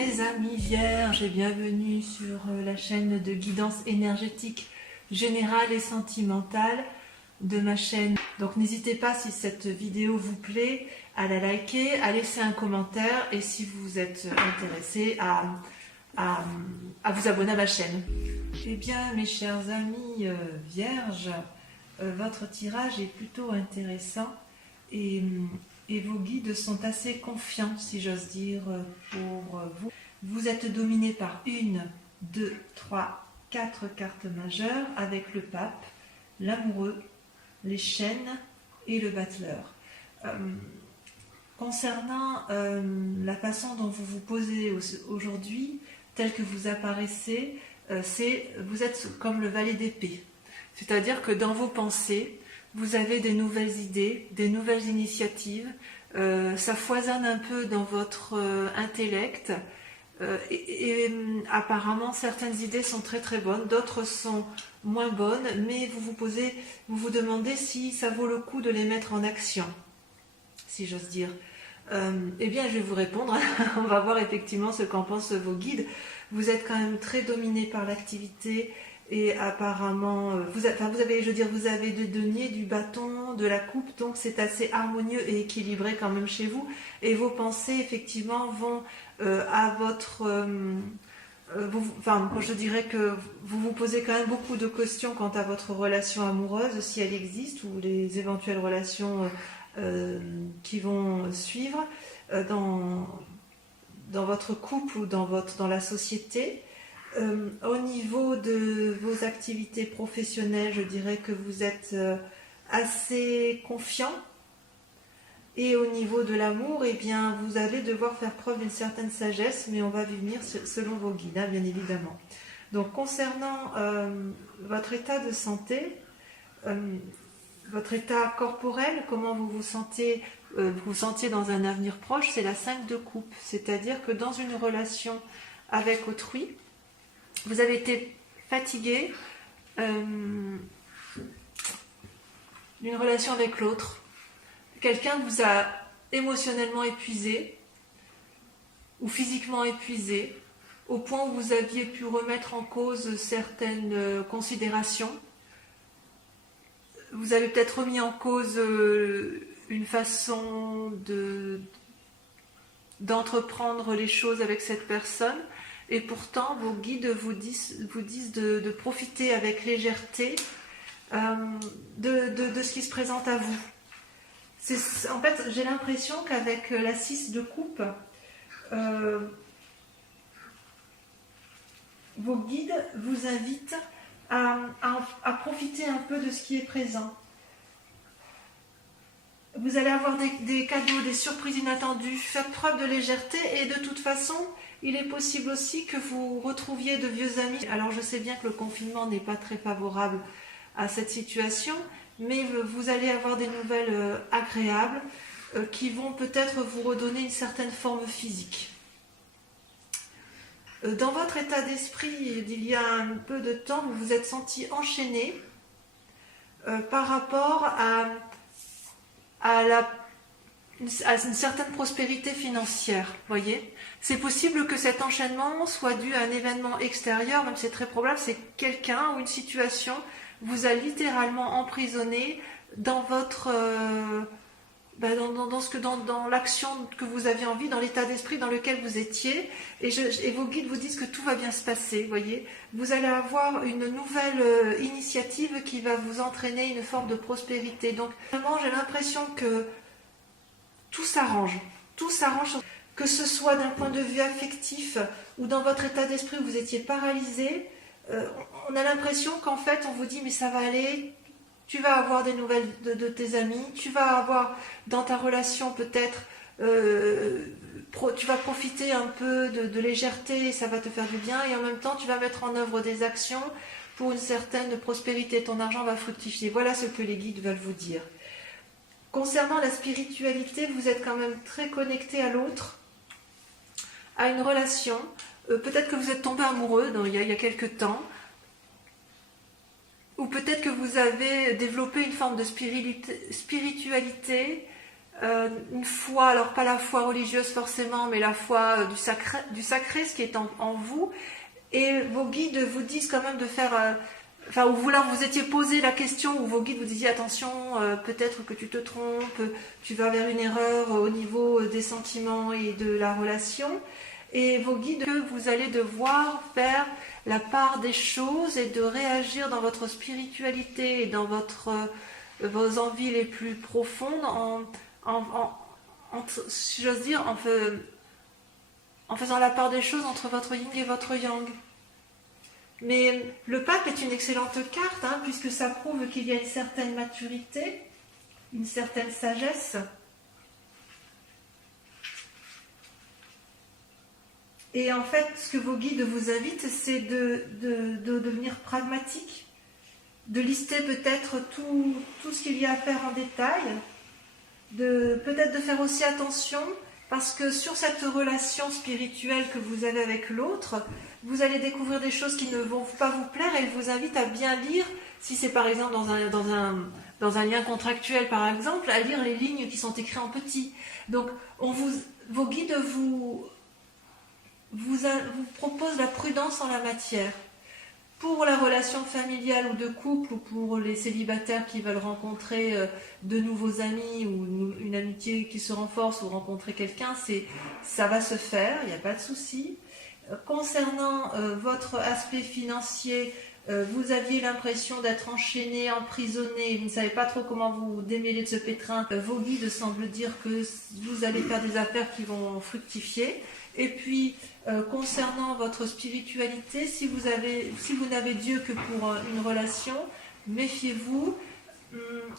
mes amis vierges et bienvenue sur la chaîne de guidance énergétique générale et sentimentale de ma chaîne. Donc n'hésitez pas, si cette vidéo vous plaît, à la liker, à laisser un commentaire et si vous êtes intéressé à vous abonner à ma chaîne. Eh bien mes chers amis vierges, votre tirage est plutôt intéressant et vos guides sont assez confiants, si j'ose dire, pour vous. Vous êtes dominé par 1, 2, 3, 4 cartes majeures avec le pape, l'amoureux, les chaînes et le battleur. Concernant la façon dont vous vous posez aujourd'hui, tel que vous apparaissez, vous êtes comme le valet d'épée. C'est-à-dire que dans vos pensées, vous avez des nouvelles idées, des nouvelles initiatives, ça foisonne un peu dans votre intellect et apparemment certaines idées sont très très bonnes, d'autres sont moins bonnes, mais vous vous demandez si ça vaut le coup de les mettre en action, si j'ose dire. Eh bien je vais vous répondre, on va voir effectivement ce qu'en pensent vos guides. Vous êtes quand même très dominé par l'activité. Et apparemment, vous avez des deniers, du bâton, de la coupe, donc c'est assez harmonieux et équilibré quand même chez vous. Et vos pensées, effectivement, vont à votre... je dirais que vous vous posez quand même beaucoup de questions quant à votre relation amoureuse, si elle existe, ou les éventuelles relations qui vont suivre dans votre couple ou dans la société. Au niveau de vos activités professionnelles, je dirais que vous êtes assez confiant. Et au niveau de l'amour, eh bien, vous allez devoir faire preuve d'une certaine sagesse, mais on va y venir selon vos guides, hein, bien évidemment. Donc, concernant votre état de santé, votre état corporel, comment vous vous sentiez dans un avenir proche, c'est la 5 de coupe. C'est-à-dire que dans une relation avec autrui, vous avez été fatigué d'une relation avec l'autre. Quelqu'un vous a émotionnellement épuisé ou physiquement épuisé au point où vous aviez pu remettre en cause certaines considérations. Vous avez peut-être remis en cause une façon d'entreprendre les choses avec cette personne. Et pourtant, vos guides vous disent de profiter avec légèreté de ce qui se présente à vous. En fait, j'ai l'impression qu'avec la 6 de coupe, vos guides vous invitent à profiter un peu de ce qui est présent. Vous allez avoir des cadeaux, des surprises inattendues. Faites preuve de légèreté et de toute façon, il est possible aussi que vous retrouviez de vieux amis. Alors je sais bien que le confinement n'est pas très favorable à cette situation, mais vous allez avoir des nouvelles agréables qui vont peut-être vous redonner une certaine forme physique. Dans votre état d'esprit, il y a un peu de temps, vous vous êtes senti enchaîné par rapport à une certaine prospérité financière, voyez. C'est possible que cet enchaînement soit dû à un événement extérieur, même c'est très probable, c'est quelqu'un ou une situation vous a littéralement emprisonné dans votre dans l'action que vous aviez envie, dans l'état d'esprit dans lequel vous étiez, et vos guides vous disent que tout va bien se passer, voyez. Vous allez avoir une nouvelle initiative qui va vous entraîner une forme de prospérité. Donc vraiment, j'ai l'impression que tout s'arrange, que ce soit d'un point de vue affectif ou dans votre état d'esprit où vous étiez paralysé. On a l'impression qu'en fait on vous dit mais ça va aller, tu vas avoir des nouvelles de tes amis, tu vas avoir dans ta relation peut-être, tu vas profiter un peu de légèreté, ça va te faire du bien, et en même temps tu vas mettre en œuvre des actions pour une certaine prospérité, ton argent va fructifier. Voilà ce que les guides veulent vous dire. Concernant la spiritualité, vous êtes quand même très connecté à l'autre, à une relation. Peut-être que vous êtes tombé amoureux il y a quelques temps, ou peut-être que vous avez développé une forme de spiritualité une foi, alors pas la foi religieuse forcément, mais la foi du sacré, ce qui est en vous. Et vos guides vous disent quand même de faire... Enfin, ou vous, là, vous étiez posé la question, où vos guides vous disaient attention, peut-être que tu te trompes, tu vas vers une erreur au niveau des sentiments et de la relation. Et vos guides, que vous allez devoir faire la part des choses et de réagir dans votre spiritualité et dans vos envies les plus profondes si j'ose dire, en faisant la part des choses entre votre yin et votre yang. Mais le pape est une excellente carte, hein, puisque ça prouve qu'il y a une certaine maturité, une certaine sagesse. Et en fait, ce que vos guides vous invitent, c'est de devenir pragmatique, de lister peut-être tout ce qu'il y a à faire en détail, peut-être de faire aussi attention, parce que sur cette relation spirituelle que vous avez avec l'autre, vous allez découvrir des choses qui ne vont pas vous plaire, et il vous invite à bien lire, si c'est par exemple dans un lien contractuel par exemple, à lire les lignes qui sont écrites en petit. Donc vos guides vous proposent la prudence en la matière. Pour la relation familiale ou de couple, ou pour les célibataires qui veulent rencontrer de nouveaux amis, ou une amitié qui se renforce, ou rencontrer quelqu'un, ça va se faire, il n'y a pas de souci. Concernant votre aspect financier, vous aviez l'impression d'être enchaîné, emprisonné, vous ne savez pas trop comment vous démêler de ce pétrin. Vos guides semblent dire que vous allez faire des affaires qui vont fructifier. Et puis, concernant votre spiritualité, si vous n'avez Dieu que pour une relation, méfiez-vous.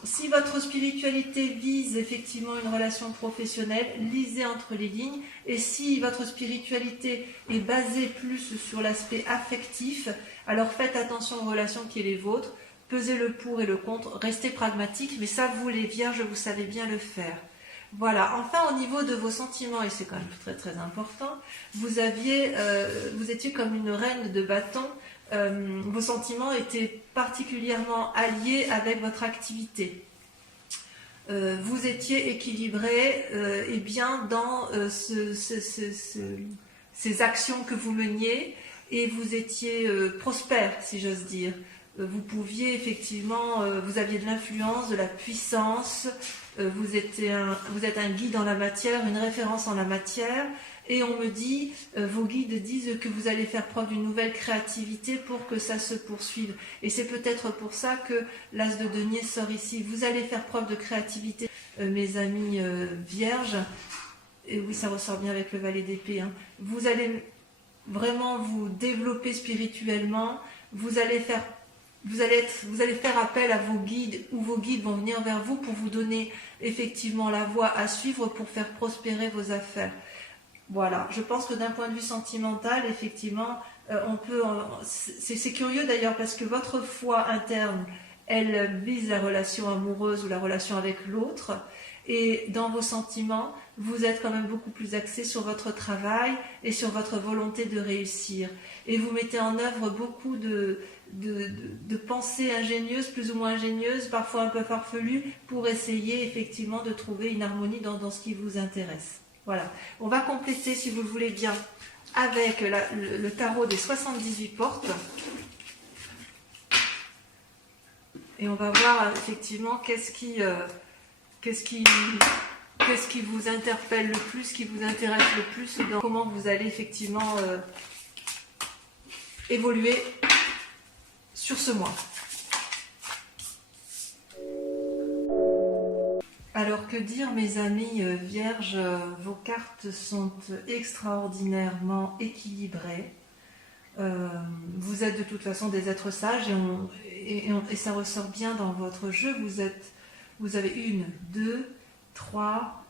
Si votre spiritualité vise effectivement une relation professionnelle, lisez entre les lignes. Et si votre spiritualité est basée plus sur l'aspect affectif, alors faites attention aux relations qui sont les vôtres, pesez le pour et le contre, restez pragmatique, mais ça, vous les vierges, vous savez bien le faire. Voilà, enfin au niveau de vos sentiments, et c'est quand même très très important, vous étiez comme une reine de bâton. Vos sentiments étaient particulièrement alliés avec votre activité. Vous étiez équilibré et bien dans ces actions que vous meniez, et vous étiez prospère, si j'ose dire. Vous pouviez effectivement, vous aviez de l'influence, de la puissance, vous êtes un guide en la matière, une référence en la matière. Et on me dit, vos guides disent que vous allez faire preuve d'une nouvelle créativité pour que ça se poursuive. Et c'est peut-être pour ça que l'as de denier sort ici. Vous allez faire preuve de créativité, mes amis vierges. Et oui, ça ressort bien avec le valet d'épée. Hein. Vous allez vraiment vous développer spirituellement. Vous allez faire appel à vos guides, ou vos guides vont venir vers vous pour vous donner effectivement la voie à suivre pour faire prospérer vos affaires. Voilà, je pense que d'un point de vue sentimental, effectivement, c'est curieux d'ailleurs, parce que votre foi interne, elle vise la relation amoureuse ou la relation avec l'autre, et dans vos sentiments, vous êtes quand même beaucoup plus axé sur votre travail et sur votre volonté de réussir. Et vous mettez en œuvre beaucoup de pensées ingénieuses, plus ou moins ingénieuses, parfois un peu farfelues, pour essayer effectivement de trouver une harmonie dans ce qui vous intéresse. Voilà. On va compléter, si vous le voulez bien, avec le tarot des 78 portes. Et on va voir effectivement qu'est-ce qui vous interpelle le plus, qui vous intéresse le plus, dans comment vous allez effectivement évoluer sur ce mois. Alors que dire, mes amis vierges, vos cartes sont extraordinairement équilibrées. Vous êtes de toute façon des êtres sages, et ça ressort bien dans votre jeu. Vous avez 1, 2, 3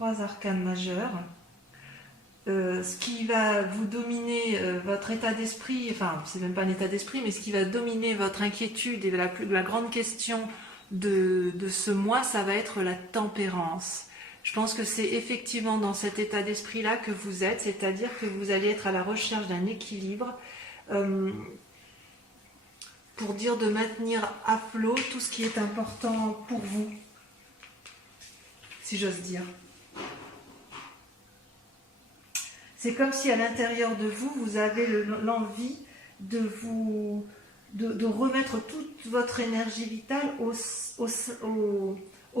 arcanes majeures. Ce qui va vous dominer votre état d'esprit, enfin c'est même pas un état d'esprit, mais ce qui va dominer votre inquiétude et la grande question de ce mois, ça va être la tempérance. Je pense que c'est effectivement dans cet état d'esprit-là que vous êtes, c'est-à-dire que vous allez être à la recherche d'un équilibre pour dire de maintenir à flot tout ce qui est important pour vous. si j'ose dire. C'est comme si à l'intérieur de vous, vous avez l'envie de remettre toute votre énergie vitale au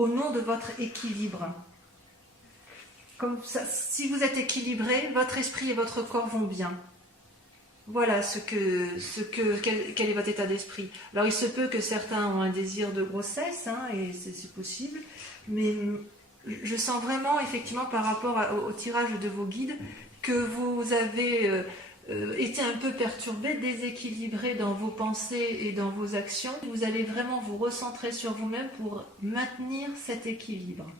nom de votre équilibre. Comme ça, si vous êtes équilibré, votre esprit et votre corps vont bien. Voilà quel est votre état d'esprit. Alors il se peut que certains ont un désir de grossesse, hein, et c'est possible, mais je sens vraiment effectivement par rapport au tirage de vos guides que vous avez été un peu perturbé, déséquilibré dans vos pensées et dans vos actions. Vous allez vraiment vous recentrer sur vous-même pour maintenir cet équilibre.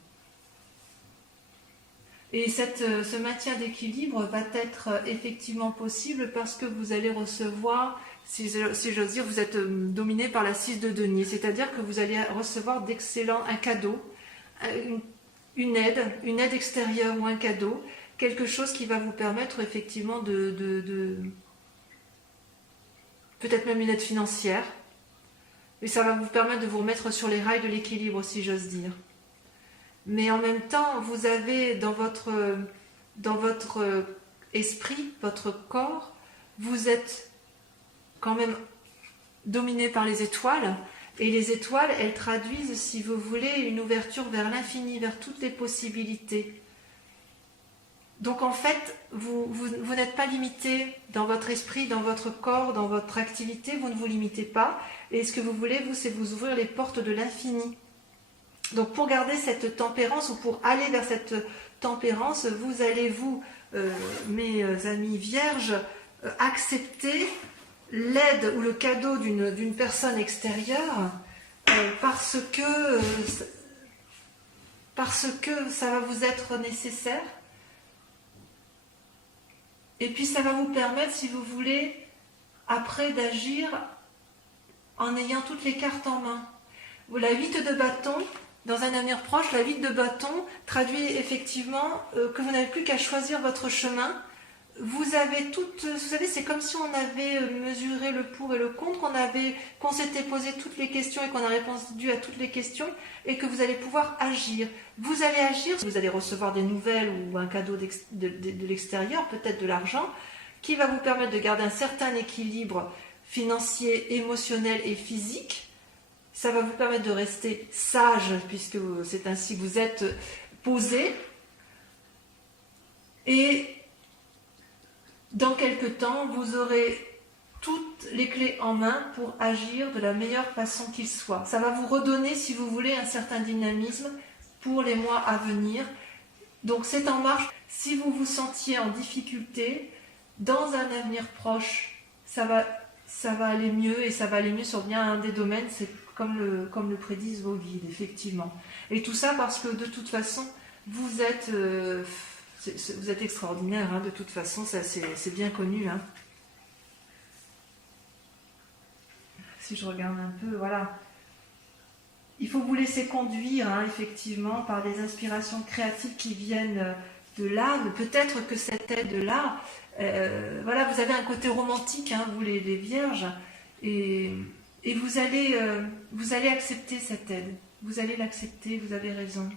Et ce maintien d'équilibre va être effectivement possible parce que vous allez recevoir, si j'ose dire, vous êtes dominé par la 6 de denier, c'est-à-dire que vous allez recevoir un cadeau, une aide extérieure ou un cadeau, quelque chose qui va vous permettre effectivement peut-être même une aide financière, et ça va vous permettre de vous remettre sur les rails de l'équilibre, si j'ose dire. Mais en même temps, vous avez dans votre esprit, votre corps, vous êtes quand même dominé par les étoiles, et les étoiles, elles traduisent, si vous voulez, une ouverture vers l'infini, vers toutes les possibilités. Donc en fait, vous n'êtes pas limité dans votre esprit, dans votre corps, dans votre activité, vous ne vous limitez pas, et ce que vous voulez, c'est vous ouvrir les portes de l'infini. Donc pour garder cette tempérance ou pour aller vers cette tempérance, vous allez mes amis vierges, accepter l'aide ou le cadeau d'une personne extérieure parce que ça va vous être nécessaire. Et puis ça va vous permettre, si vous voulez, après d'agir en ayant toutes les cartes en main. La 8 de bâton, dans un avenir proche, la 8 de bâton traduit effectivement que vous n'avez plus qu'à choisir votre chemin. Vous savez, c'est comme si on avait mesuré le pour et le contre, qu'on s'était posé toutes les questions et qu'on a répondu à toutes les questions et que vous allez pouvoir agir. Vous allez agir, vous allez recevoir des nouvelles ou un cadeau de l'extérieur, peut-être de l'argent, qui va vous permettre de garder un certain équilibre financier, émotionnel et physique. Ça va vous permettre de rester sage, puisque c'est ainsi que vous êtes posé. Et dans quelque temps, vous aurez toutes les clés en main pour agir de la meilleure façon qu'il soit. Ça va vous redonner, si vous voulez, un certain dynamisme pour les mois à venir. Donc c'est en marche. Si vous vous sentiez en difficulté, dans un avenir proche, ça va aller mieux, et ça va aller mieux sur bien un des domaines, c'est comme le prédisent vos guides, effectivement. Et tout ça parce que de toute façon, vous êtes extraordinaire, hein, de toute façon, ça c'est bien connu. Hein. Si je regarde un peu, voilà. Il faut vous laisser conduire, hein, effectivement, par des inspirations créatives qui viennent de l'âme. Peut-être que cette aide-là, voilà, vous avez un côté romantique, hein, vous les vierges, et vous allez accepter cette aide. Vous allez l'accepter, vous avez raison.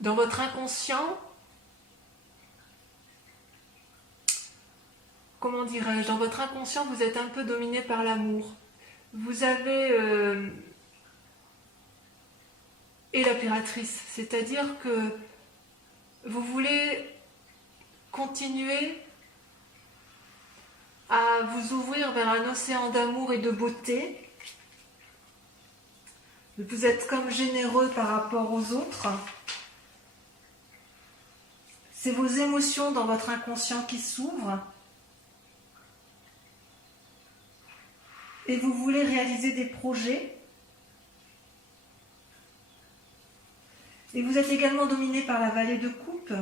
Dans votre inconscient, comment dirais-je, dans votre inconscient, vous êtes un peu dominé par l'amour. Vous avez et l'impératrice, c'est-à-dire que vous voulez continuer à vous ouvrir vers un océan d'amour et de beauté. Vous êtes comme généreux par rapport aux autres. C'est vos émotions dans votre inconscient qui s'ouvrent. Et vous voulez réaliser des projets. Et vous êtes également dominé par la vallée de coupe.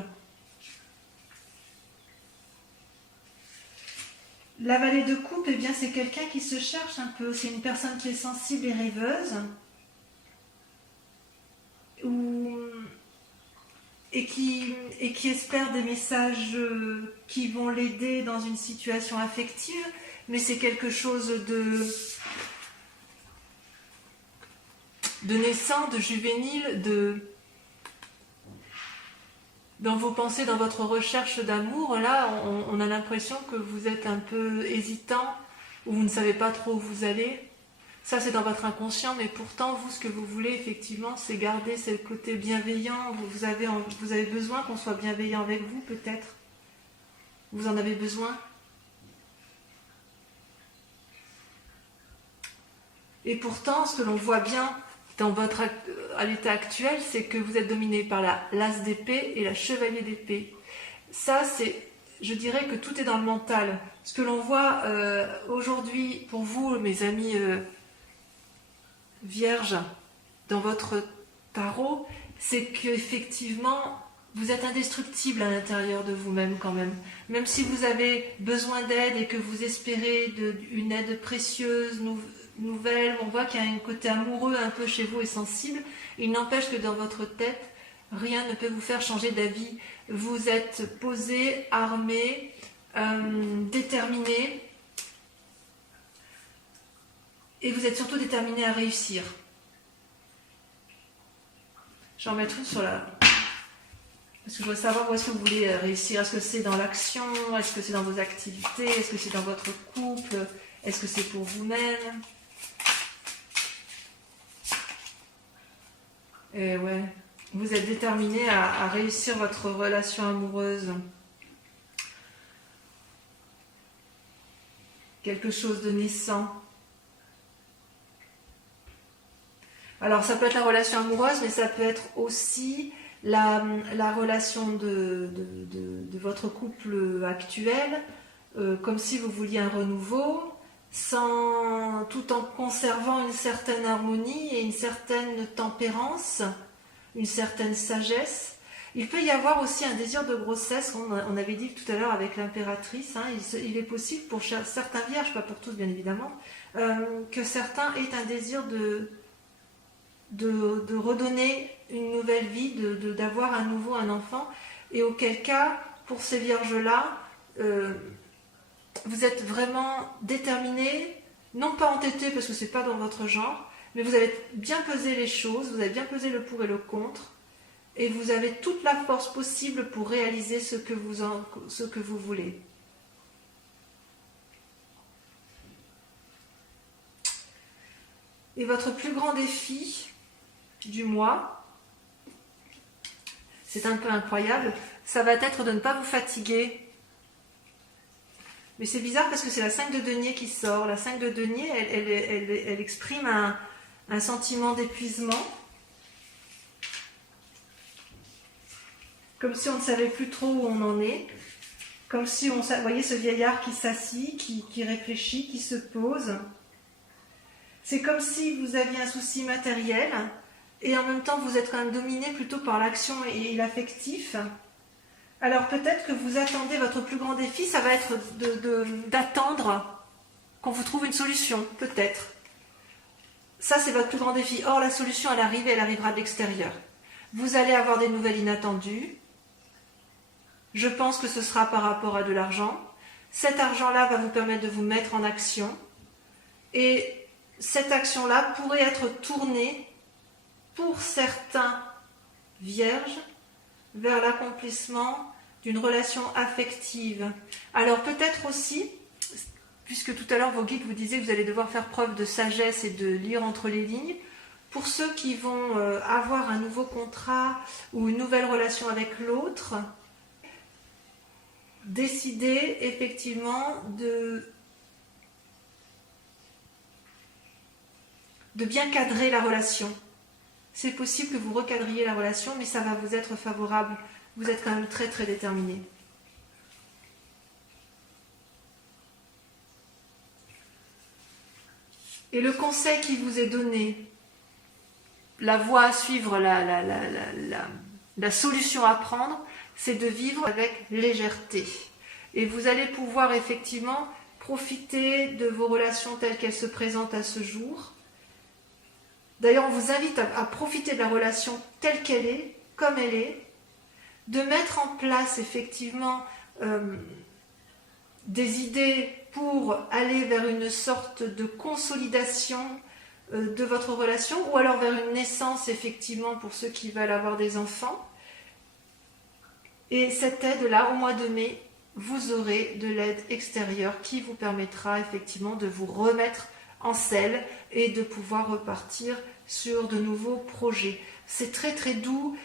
La vallée de coupe, eh bien, c'est quelqu'un qui se cherche un peu. C'est une personne qui est sensible et rêveuse. Et qui espère des messages qui vont l'aider dans une situation affective, mais c'est quelque chose de naissant, de juvénile, dans vos pensées, dans votre recherche d'amour. Là, on a l'impression que vous êtes un peu hésitant, ou vous ne savez pas trop où vous allez. Ça, c'est dans votre inconscient, mais pourtant, vous, ce que vous voulez, effectivement, c'est garder ce côté bienveillant. Vous avez besoin qu'on soit bienveillant avec vous, peut-être. Vous en avez besoin. Et pourtant, ce que l'on voit bien à l'état actuel, c'est que vous êtes dominé par l'as d'épée et la chevalier d'épée. Ça, je dirais que tout est dans le mental. Ce que l'on voit aujourd'hui, pour vous, mes amis vierges, dans votre tarot, c'est qu'effectivement, vous êtes indestructible à l'intérieur de vous-même quand même. Même si vous avez besoin d'aide et que vous espérez une aide précieuse, nouvelle, on voit qu'il y a un côté amoureux un peu chez vous et sensible, il n'empêche que dans votre tête, rien ne peut vous faire changer d'avis. Vous êtes posé, armé, déterminé, et vous êtes surtout déterminé à réussir. Je vais en mettre une sur la... Parce que je veux savoir où est-ce que vous voulez réussir. Est-ce que c'est dans l'action? Est-ce que c'est dans vos activités? Est-ce que c'est dans votre couple? Est-ce que c'est pour vous-même? Et ouais, vous êtes déterminé à réussir votre relation amoureuse. Quelque chose de naissant. Alors ça peut être la relation amoureuse, mais ça peut être aussi la relation de votre couple actuel, comme si vous vouliez un renouveau, tout en conservant une certaine harmonie et une certaine tempérance, une certaine sagesse. Il peut y avoir aussi un désir de grossesse, on avait dit tout à l'heure avec l'impératrice, hein, il est possible pour certains vierges, pas pour tous bien évidemment, que certains aient un désir de redonner une nouvelle vie, d'avoir à nouveau un enfant, et auquel cas, pour ces vierges-là, vous êtes vraiment déterminés, non pas entêtés parce que c'est pas dans votre genre, mais vous avez bien pesé les choses, vous avez bien pesé le pour et le contre, et vous avez toute la force possible pour réaliser ce que vous voulez. Et votre plus grand défi du mois, c'est un peu incroyable, ça va être de ne pas vous fatiguer. Mais c'est bizarre parce que c'est la 5 de denier qui sort. La 5 de denier, elle exprime un sentiment d'épuisement. Comme si on ne savait plus trop où on en est. Comme si vous voyez ce vieillard qui s'assit, qui réfléchit, qui se pose. C'est comme si vous aviez un souci matériel et en même temps vous êtes quand même dominé plutôt par l'action et l'affectif. Alors peut-être que vous attendez, votre plus grand défi, ça va être d'attendre qu'on vous trouve une solution, peut-être. Ça, c'est votre plus grand défi. Or, la solution, elle arrive et elle arrivera de l'extérieur. Vous allez avoir des nouvelles inattendues. Je pense que ce sera par rapport à de l'argent. Cet argent-là va vous permettre de vous mettre en action. Et cette action-là pourrait être tournée, pour certains vierges, vers l'accomplissement d'une relation affective. Alors peut-être aussi, puisque tout à l'heure vos guides vous disaient que vous allez devoir faire preuve de sagesse et de lire entre les lignes, pour ceux qui vont avoir un nouveau contrat ou une nouvelle relation avec l'autre, décider effectivement de bien cadrer la relation. C'est possible que vous recadriez la relation, mais ça va vous être favorable. Vous êtes quand même très très déterminé. Et le conseil qui vous est donné, la voie à suivre, la solution à prendre, c'est de vivre avec légèreté. Et vous allez pouvoir effectivement profiter de vos relations telles qu'elles se présentent à ce jour. D'ailleurs, on vous invite à profiter de la relation telle qu'elle est, comme elle est, de mettre en place effectivement des idées pour aller vers une sorte de consolidation de votre relation, ou alors vers une naissance, effectivement, pour ceux qui veulent avoir des enfants. Et cette aide-là, au mois de mai, vous aurez de l'aide extérieure qui vous permettra effectivement de vous remettre en selle et de pouvoir repartir sur de nouveaux projets. C'est très très doux,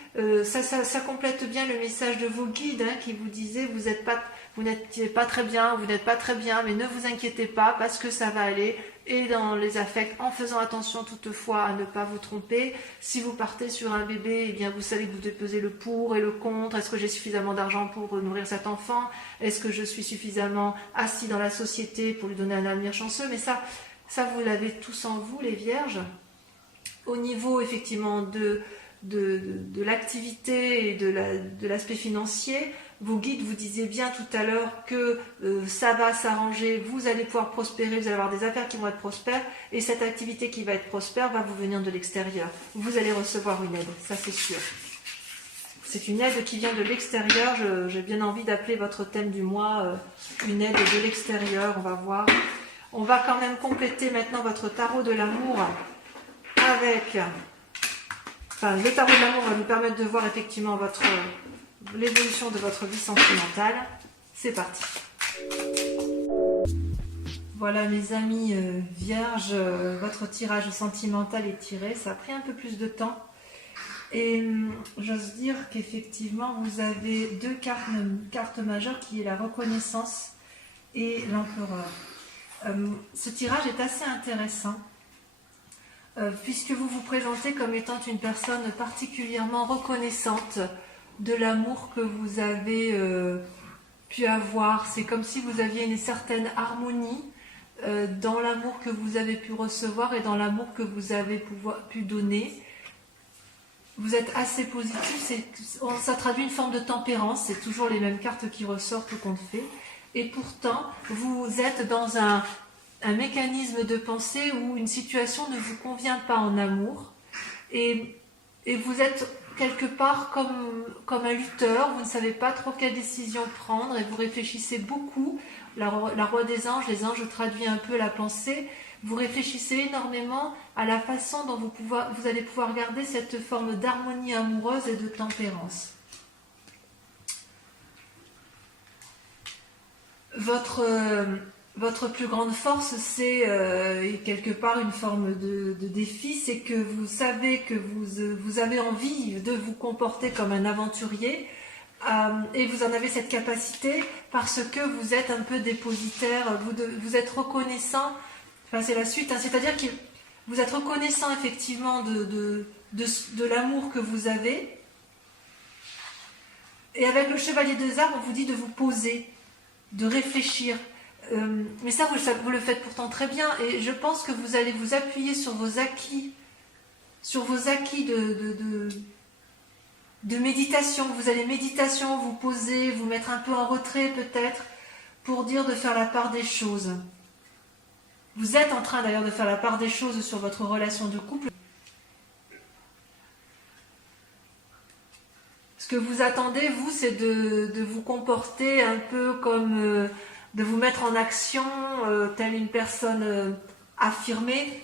ça complète bien le message de vos guides hein, qui vous disaient vous n'êtes pas très bien, mais ne vous inquiétez pas parce que ça va aller. Et dans les affects, en faisant attention toutefois à ne pas vous tromper. Si vous partez sur un bébé, eh bien vous savez que vous devez peser le pour et le contre. Est-ce que j'ai suffisamment d'argent pour nourrir cet enfant? Est-ce que je suis suffisamment assis dans la société pour lui donner un avenir chanceux? Mais ça vous l'avez tous en vous, les vierges. Au niveau effectivement de l'activité et de l'aspect financier, vos guides vous disaient bien tout à l'heure que ça va s'arranger, vous allez pouvoir prospérer, vous allez avoir des affaires qui vont être prospères, et cette activité qui va être prospère va vous venir de l'extérieur. Vous allez recevoir une aide, ça c'est sûr. C'est une aide qui vient de l'extérieur, j'ai bien envie d'appeler votre thème du mois une aide de l'extérieur, on va voir. On va quand même compléter maintenant votre tarot de l'amour avec... Enfin, le tarot de l'amour va nous permettre de voir effectivement l'évolution de votre vie sentimentale. C'est parti. Voilà mes amis vierges, votre tirage sentimental est tiré. Ça a pris un peu plus de temps. Et j'ose dire qu'effectivement, vous avez deux cartes majeures qui est la reconnaissance et l'empereur. Ce tirage est assez intéressant. Puisque vous vous présentez comme étant une personne particulièrement reconnaissante de l'amour que vous avez pu avoir. C'est comme si vous aviez une certaine harmonie dans l'amour que vous avez pu recevoir et dans l'amour que vous avez pu donner. Vous êtes assez positif, ça traduit une forme de tempérance, c'est toujours les mêmes cartes qui ressortent qu'on fait. Et pourtant, vous êtes dans un mécanisme de pensée où une situation ne vous convient pas en amour et vous êtes quelque part comme un lutteur, vous ne savez pas trop quelle décision prendre et vous réfléchissez beaucoup. La roi des anges, les anges traduisent un peu la pensée, vous réfléchissez énormément à la façon dont vous allez pouvoir garder cette forme d'harmonie amoureuse et de tempérance. Votre plus grande force, c'est quelque part une forme de défi, c'est que vous savez que vous avez envie de vous comporter comme un aventurier et vous en avez cette capacité parce que vous êtes un peu dépositaire, vous êtes reconnaissant, enfin c'est la suite, hein, c'est-à-dire que vous êtes reconnaissant effectivement de l'amour que vous avez et avec le chevalier des armes, on vous dit de vous poser, de réfléchir. Mais ça, vous le faites pourtant très bien et je pense que vous allez vous appuyer sur vos acquis de méditation. Vous allez méditation, vous poser, vous mettre un peu en retrait peut-être pour dire de faire la part des choses. Vous êtes en train d'ailleurs de faire la part des choses sur votre relation de couple. Ce que vous attendez, vous, c'est de vous comporter un peu comme... de vous mettre en action, telle une personne affirmée.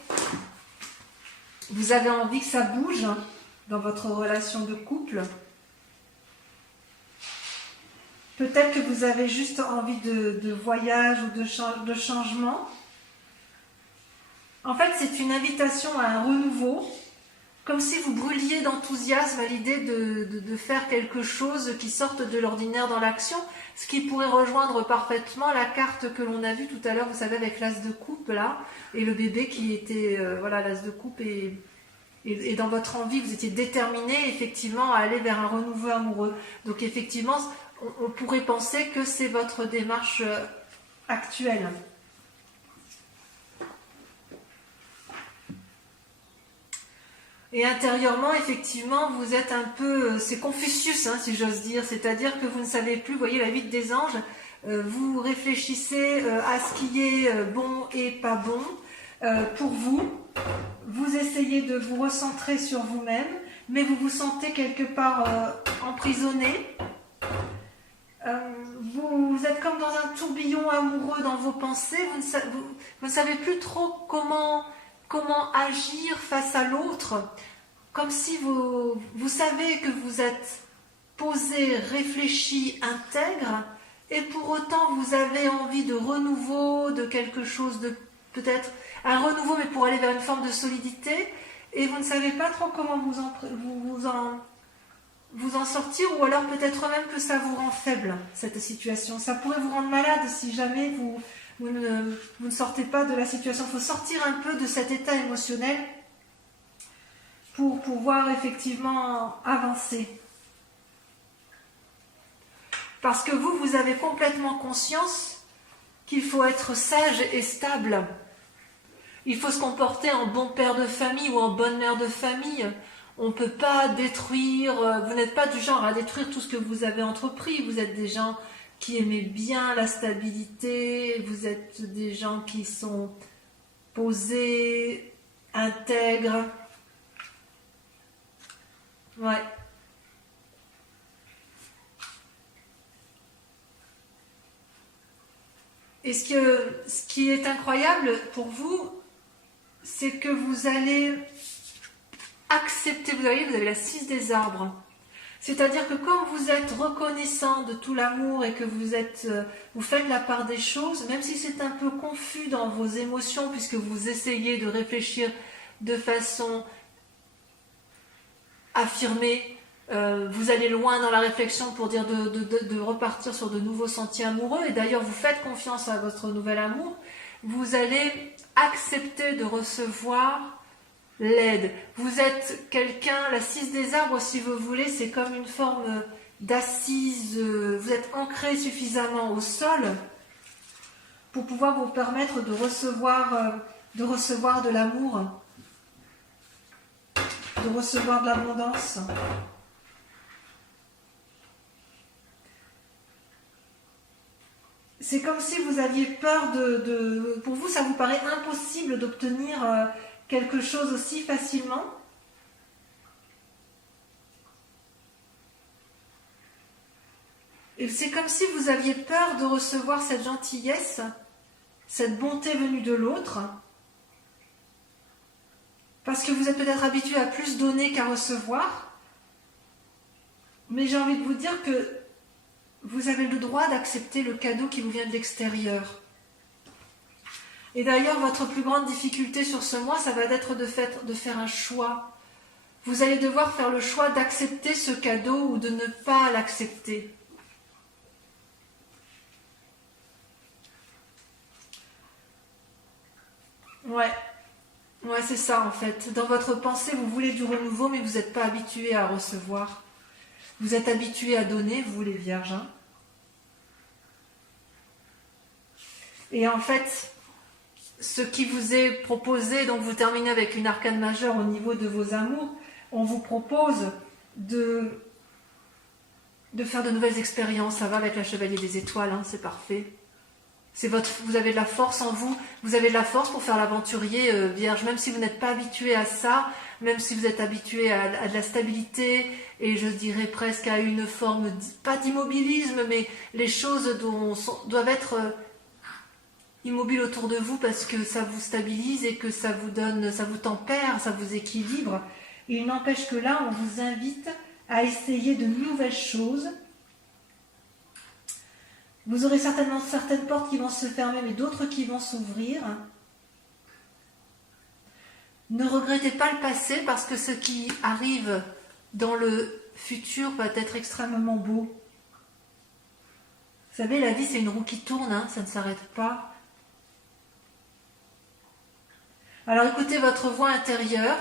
Vous avez envie que ça bouge hein, dans votre relation de couple. Peut-être que vous avez juste envie de voyage ou de changement. En fait, c'est une invitation à un renouveau, comme si vous brûliez d'enthousiasme à l'idée de faire quelque chose qui sorte de l'ordinaire dans l'action, ce qui pourrait rejoindre parfaitement la carte que l'on a vue tout à l'heure, vous savez, avec l'as de coupe là, et le bébé qui était, voilà, l'as de coupe, et dans votre envie, vous étiez déterminé effectivement à aller vers un renouveau amoureux. Donc effectivement, on pourrait penser que c'est votre démarche actuelle. Et intérieurement, effectivement, vous êtes un peu... c'est Confucius, hein, si j'ose dire. C'est-à-dire que vous ne savez plus, vous voyez, la vie des anges, vous réfléchissez à ce qui est bon et pas bon pour vous. Vous essayez de vous recentrer sur vous-même, mais vous vous sentez quelque part emprisonné. vous êtes comme dans un tourbillon amoureux dans vos pensées, vous ne savez plus trop comment agir face à l'autre, comme si vous savez que vous êtes posé, réfléchi, intègre, et pour autant vous avez envie de renouveau, de quelque chose de peut-être un renouveau, mais pour aller vers une forme de solidité, et vous ne savez pas trop comment vous en sortir, ou alors peut-être même que ça vous rend faible, cette situation. Ça pourrait vous rendre malade si jamais vous ne sortez pas de la situation. Il faut sortir un peu de cet état émotionnel pour pouvoir effectivement avancer. Parce que vous avez complètement conscience qu'il faut être sage et stable. Il faut se comporter en bon père de famille ou en bonne mère de famille. On ne peut pas détruire, vous n'êtes pas du genre à détruire tout ce que vous avez entrepris. Vous êtes des gens qui aimez bien la stabilité, vous êtes des gens qui sont posés, intègres. Ouais. Et ce qui est incroyable pour vous, c'est que vous allez accepter, vous avez la 6 des arbres. C'est-à-dire que comme vous êtes reconnaissant de tout l'amour et que vous faites la part des choses, même si c'est un peu confus dans vos émotions, puisque vous essayez de réfléchir de façon affirmée, vous allez loin dans la réflexion pour dire de repartir sur de nouveaux sentiers amoureux, et d'ailleurs vous faites confiance à votre nouvel amour, vous allez accepter de recevoir l'aide. Vous êtes quelqu'un, la 6 des arbres, si vous voulez, c'est comme une forme d'assise, vous êtes ancré suffisamment au sol pour pouvoir vous permettre de recevoir de l'amour, de recevoir de l'abondance. C'est comme si vous aviez peur pour vous, ça vous paraît impossible d'obtenir quelque chose aussi facilement. Et c'est comme si vous aviez peur de recevoir cette gentillesse, cette bonté venue de l'autre, parce que vous êtes peut-être habitué à plus donner qu'à recevoir. Mais j'ai envie de vous dire que vous avez le droit d'accepter le cadeau qui vous vient de l'extérieur. Et d'ailleurs, votre plus grande difficulté sur ce mois, ça va être de faire un choix. Vous allez devoir faire le choix d'accepter ce cadeau ou de ne pas l'accepter. Ouais, c'est ça en fait. Dans votre pensée, vous voulez du renouveau, mais vous n'êtes pas habitué à recevoir. Vous êtes habitué à donner, vous les vierges. Hein. Et en fait, ce qui vous est proposé, donc vous terminez avec une arcane majeure au niveau de vos amours, on vous propose de faire de nouvelles expériences. Ça va avec la chevalier des étoiles, hein, c'est parfait. Vous avez de la force en vous, vous avez de la force pour faire l'aventurier vierge, même si vous n'êtes pas habitué à ça, même si vous êtes habitué à de la stabilité, et je dirais presque à une forme, pas d'immobilisme, mais les choses doivent être immobiles autour de vous parce que ça vous stabilise et que ça vous donne, ça vous tempère, ça vous équilibre. Et il n'empêche que là, on vous invite à essayer de nouvelles choses. Vous aurez certainement certaines portes qui vont se fermer, mais d'autres qui vont s'ouvrir. Ne regrettez pas le passé, parce que ce qui arrive dans le futur va être extrêmement beau. Vous savez, la vie, c'est une roue qui tourne, hein, ça ne s'arrête pas. Alors écoutez votre voix intérieure,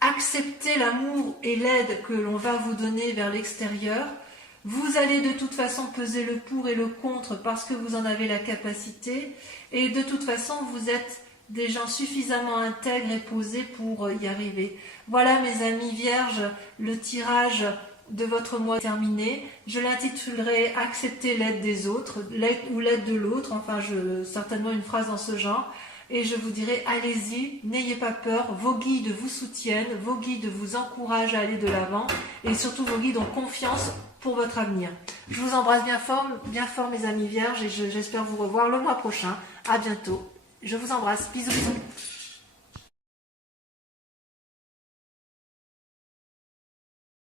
acceptez l'amour et l'aide que l'on va vous donner vers l'extérieur. Vous allez de toute façon peser le pour et le contre parce que vous en avez la capacité, et de toute façon vous êtes des gens suffisamment intègres et posés pour y arriver. Voilà mes amis vierges, le tirage de votre mois est terminé. Je l'intitulerai « Accepter l'aide des autres », l'aide ou l'aide de l'autre, enfin certainement une phrase dans ce genre. et je vous dirai, allez-y, n'ayez pas peur, vos guides vous soutiennent, vos guides vous encouragent à aller de l'avant, et surtout vos guides ont confiance pour votre avenir. Je vous embrasse bien fort mes amis vierges, et j'espère vous revoir le mois prochain. À bientôt. Je vous embrasse. Bisous, bisous.